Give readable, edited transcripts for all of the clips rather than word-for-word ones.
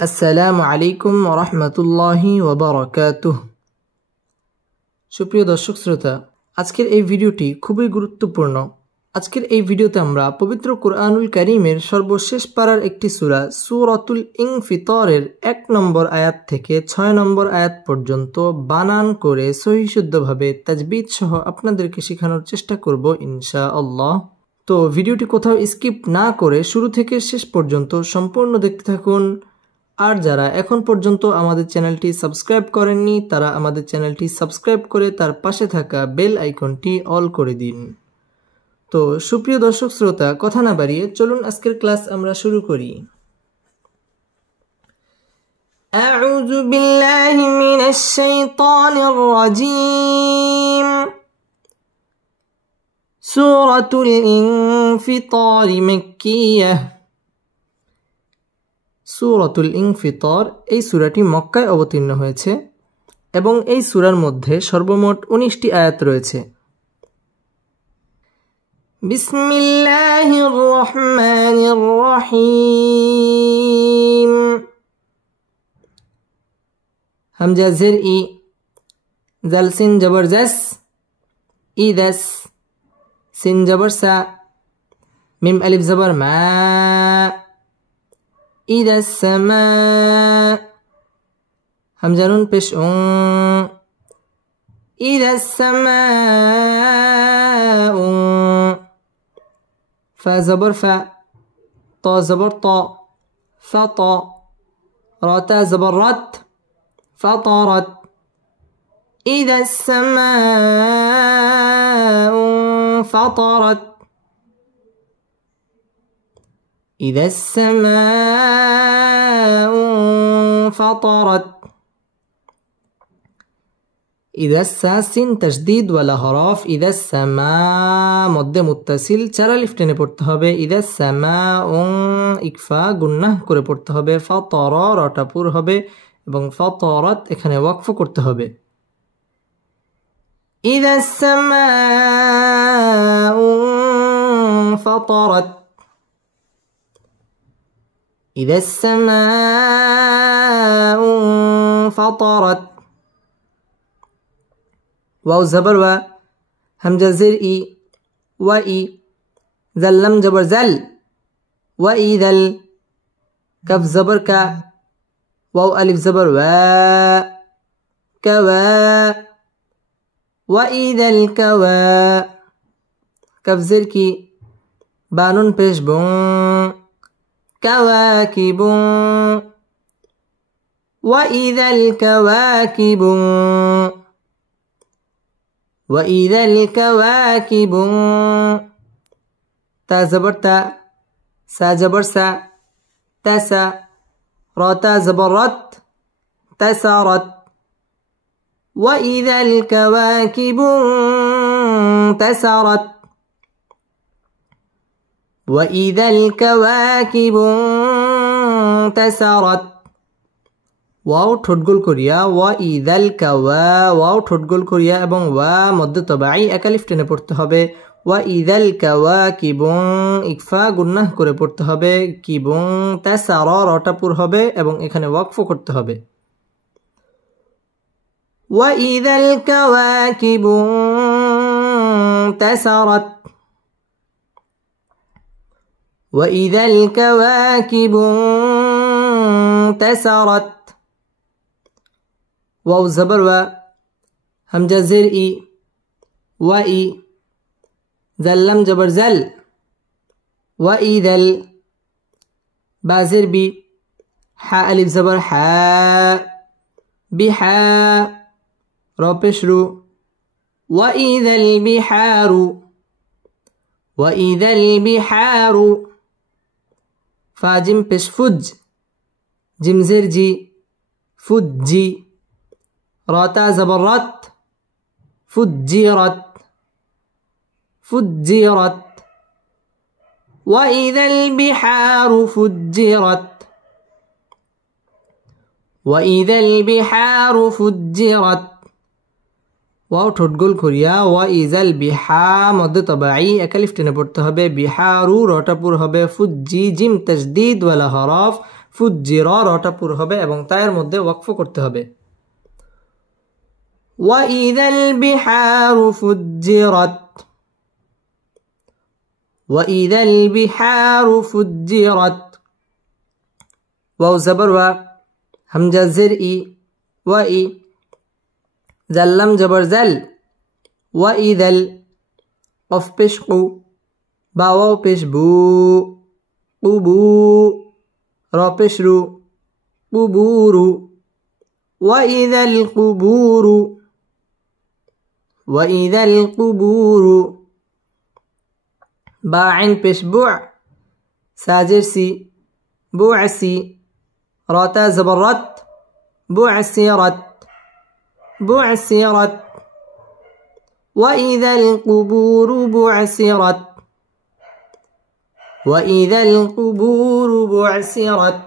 আসসালামু আলাইকুম ওয়া রাহমাতুল্লাহি ওয়া বারাকাতুহ। সুপ্রিয় দর্শক শ্রোতা, আজকের এই ভিডিওটি খুবই গুরুত্বপূর্ণ। আজকের এই ভিডিওতে আমরা পবিত্র কুরআনুল কারীমের সর্বশেষ পারার একটি সূরা সূরাতুল ইনফিতারের ১ নম্বর আয়াত থেকে ৬ নম্বর আয়াত পর্যন্ত বানান করে সহিশুদ্ধভাবে তাজবিদ সহ আপনাদেরকে শেখানোর চেষ্টা করব ইনশাআল্লাহ। তো ভিডিওটি কোথাও স্কিপ না করে শুরু থেকে শেষ পর্যন্ত সম্পূর্ণ দেখতে থাকুন। আর যারা এখন পর্যন্ত আমাদের চ্যানেলটি সাবস্ক্রাইব করেননি তারা আমাদের চ্যানেলটি সাবস্ক্রাইব করে তার পাশে থাকা বেল আইকনটি অল করে দিন। তো সুপ্রিয় দর্শক শ্রোতা, কথা না বাড়িয়ে চলুন আজকের ক্লাস আমরা শুরু করি। আউযু বিল্লাহি মিনাশ শাইতানির রাজীম। সূরাতুল ইনফিতার মাক্কিয়াহ। সূরাতুল ইনফিতার এই সূরাটি মক্কায় অবতীর্ণ হয়েছে এবং এই সূরার মধ্যে সর্বমোট ১৯টি আয়াত রয়েছে। বিসমিল্লাহির রহমানির রহিম। হামজা জের ই, জাল সিন জবর জাস, ইদাস, সিন জবর সা, মিম আলিফ জবর মা, إذا السماء همزة نون بش إذا السماء فا زبر فا، طا زبر طا، فطا، را تا زبر رت، فطرت. إذا السماء فطرت. إذا السماء فطرت. إذا الساسين تشديد ولا حرف. إذا السماء مد متصل চার আলিফ টেনে পড়তে হবে। إذا السماء ইকফা গুন্নাহ করে পড়তে হবে। فطر রটা পুর হবে এবং فطرت এখানে ওয়াকফ করতে হবে। إذا السماء فطرت. إذا السماء فطرت. واو زبر و، همزة زر إي، وإي، زلم جبر زل، وإذا ال، كف زبر كا، واو ألف زبر و، كوا، وإذا الكوا، كف زر كي، بانون پیش بون، كواكب. وإذا الكواكب، وإذا الكواكب. تا زبر تا، سا زبر سا، تسا، را تا زبر رت، تسارت. وإذا الكواكب انتثرت. وإذا الكواكب انتثرت. ওয়াও ঠোঁটগোল করিয়া, ওয়াইদাল কাওয়া, ওয়াও ঠোঁটগোল করিয়া এবং ওয়া মধ্য তবাই এক আলিফ টেনে পড়তে হবে। ওয়াইদাল কাওয়াকিবুন ইকফা গুন্নাহ করে পড়তে হবে। কিবুন তাসারা রটা পুর হবে এবং এখানে ওয়াকফ করতে হবে। ওয়াইদাল কাওয়াকিবু انتثرت. وإذا الكواكب انتثرت. واو زبر و، همزة زر إي، وإي، زلم جبر زل، وإذا ال، با زر بي، حاء ألف زبر حاء، بحاء، را پیش رو، وإذا البحار، وإذا البحار. فاجم پیش فج، جم زر جي، فجي، راتا زبرت، فجرت، فجرت. وإذا البحار فجرت. وإذا البحار فجرت. ওয়াও ঠোঁটগোল করিয়া ওয়াইজাল বিহা মধ্য তবাই এক আলিফ টেনে পড়তে হবে। বিহারু রটা পুর হবে। ফুজ্জি জিম তাজদীদ ওয়ালা হরফ। ফুজ্জিরা রটা পুর হবে এবং তায়ের মধ্যে ওয়াকফ করতে হবে। ওয়াইদাল বিহারু ফুজ্জিরাত ওয়াইদাল বিহারু ফুজ্জিরাত ওয়াও জবর ওয়া হামজা জের ই ওয়াই জাল্লাম জবর জাল ওয়াইদাল কফ পেশ কু বা ওয়াও পেশ বু কুবু র পেশ রু কুবুরু ওয়াইদাল কুবুরু ওয়াইদাল কুবুরু বা আইন পেশ বু সাজের সি বুআসি রাতা জবরত বুআসিরাত বুআসিরাত وإذا القبور بعثرت وإذا القبور بعثرت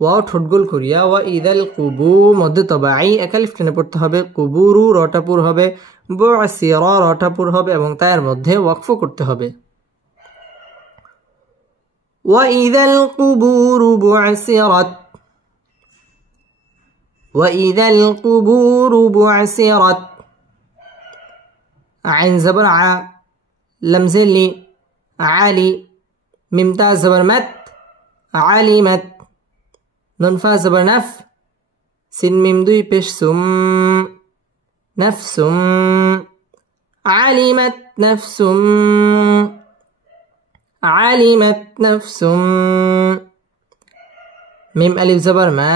ওয়াও ঠোঁটগোল করিয়া ওয়াইদাল কুবু মধ্যে তবাই একালিফ টেনে পড়তে হবে, কুবুরু রটাপুর হবে, বুআসিরা রটাপুর হবে এবং তার মধ্যে ওয়াকফ করতে হবে। ওয়াইদাল কুবুরু বুআসিরাত ওয়াইদাল কুবুরু বুআসিরাত عين زبر ع لمزة لي عالي ميم تا زبر مت علمت نون فا زبر نف سين ميم دوي بش سم نفس علمت نفس علمت نفس ميم ألف زبر ما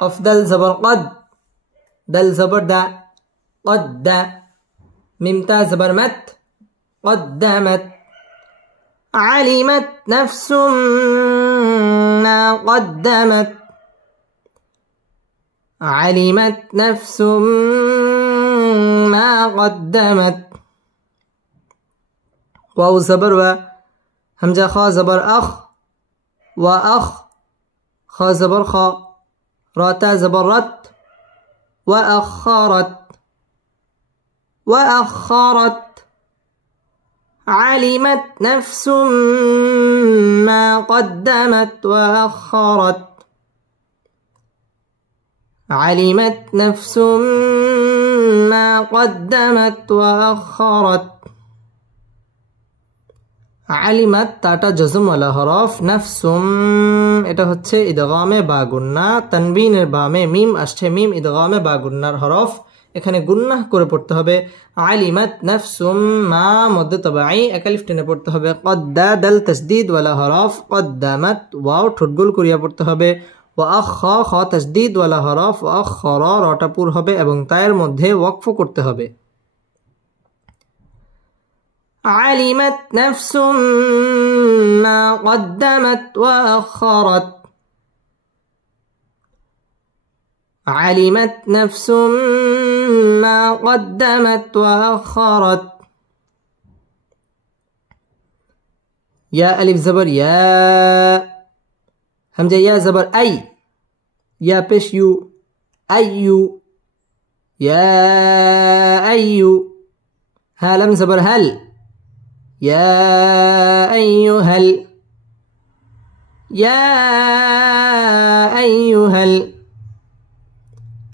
أفضل زبر قد دل زبر دا قد ميم تا زبر مت قدمت علمت نفس ما قدمت علمت نفس ما قدمت واو زبر و همزة خا زبر أخ وأخ خا زبر خا راتا زبر رت وأخرت وأخرت علمت نفس ما قدمت وأخرت علمت نفس ما قدمت وأخرت علمت তাটা জজম ওয়ালা হরফ, নাফসুম এটা হচ্ছে ইদগামে বা গুন্না, তানবিনের বামে মিম আসছে, মিম ইদগামে বা গুন্নার হরফ, এখানে গুন্নাহ করে পড়তে হবে। আলিমাত নাফসুম মা মধ্যে তবাই একালিফ টেনে পড়তে হবে। কদ্দা দাল তাসদীদ ওয়ালা হরফ, কদ্দামাত ওয়াও ঠোঁটগোল করিয়া পড়তে হবে। ওয়া আখা খ তাসদীদ ওয়ালা হরফ, ওয়া আখরা রটা পুর হবে এবং তায়ের মধ্যে ওয়াকফ করতে হবে। علمت نفس ما قدمت وأخرت علمت نفس ما قدمت وأخرت يا ألف زبر يا همزة يا زبر أي يا بش يو أيو يا أيو ها لم زبر هل يا أيها يا أيها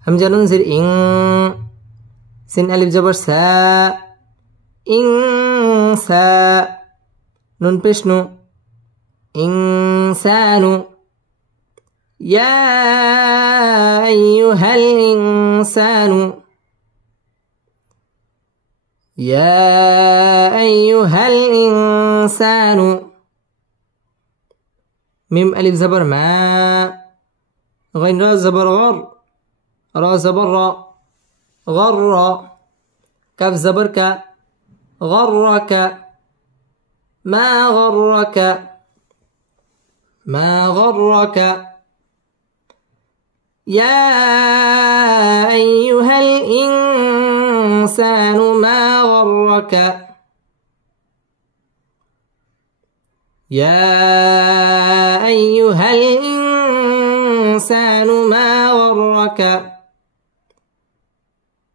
همزة ننزل إن سين ألف زبر سا إنسا نون بشنو إنسان يا أيها الإنسان يا أيها الإنسان ميم ألف زبر ما غين را زبر غر را زبر را غر كاف زبر ك غرك ما غرك ما غرك يا أيها الإنسان ما غرك يا أيها الإنسان ما غرك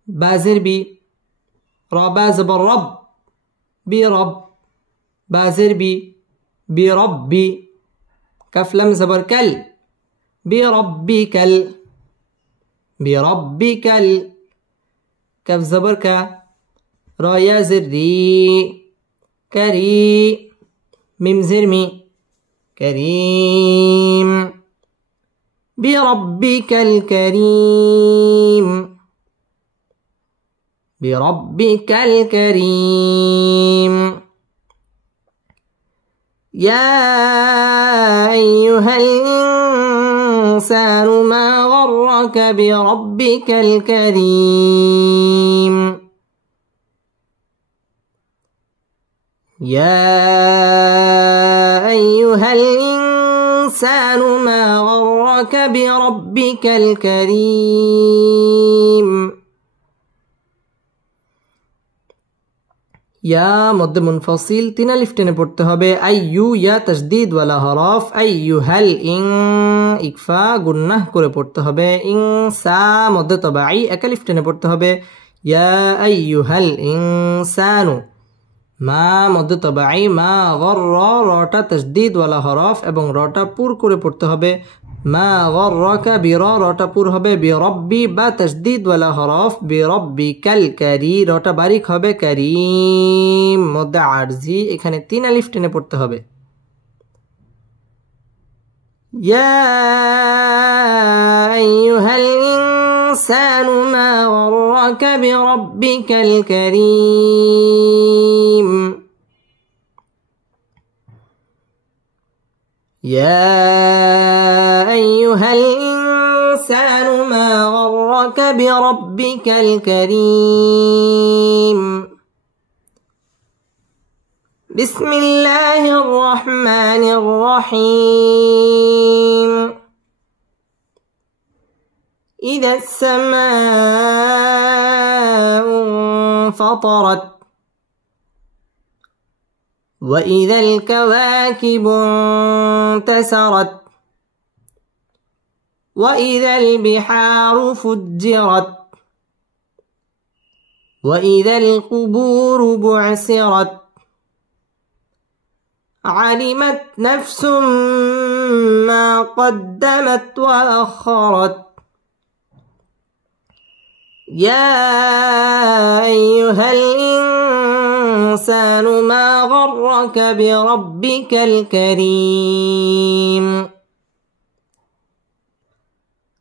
بازر بي رباز بالرب برب بازر بي بربي كف لام زبر كل بربك بربك كف زبر كا را يا زري كري ميم زرمي كريم بربك الكريم بربك الكريم يا أيها الإنسان ما غرك بربك الكريم يا أيها الإنسان ما غرك بربك الكريم या मध्य मुनफसिल 3 अलिफ टेने पढ़ते হবে আইয়ু ইয়া তাসদীদ ওয়ালা হরফ আইয়ুহাল ইকফা গুন্নাহ করে পড়তে হবে ইনসা মধ্য তবাই 1 আলিফ টেনে পড়তে হবে ইয়া আইয়ুহাল ইনসানু মা মধ্য তবাই মা গররা রটা তাসদীদ ওয়ালা হরফ এবং রটা পুর করে পড়তে হবে মা গররাকা বিরা রটা পুর হবে বিরব্বি বা তাসদীদ ওয়ালা হরফ বিরব্বিকাল কারি রটা বারিক হবে কারীম মধ্যে আরজি এখানে 3 আলিফ টেনে পড়তে হবে ইয়া আইয়ুহাল ইনসানু মা গররাকা বিরব্বিকাল কারীম يا أيها الإنسان ما غرك بربك الكريم بسم الله الرحمن الرحيم إذا السماء انفطرت وإذا الكواكب انتثرت وإذا البحار فجرت وإذا القبور بعثرت علمت نفس ما قدمت وأخرت يا أيها الإنسان ما غرك بربك الكريم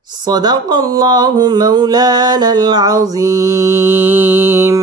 صدق الله مولانا العظيم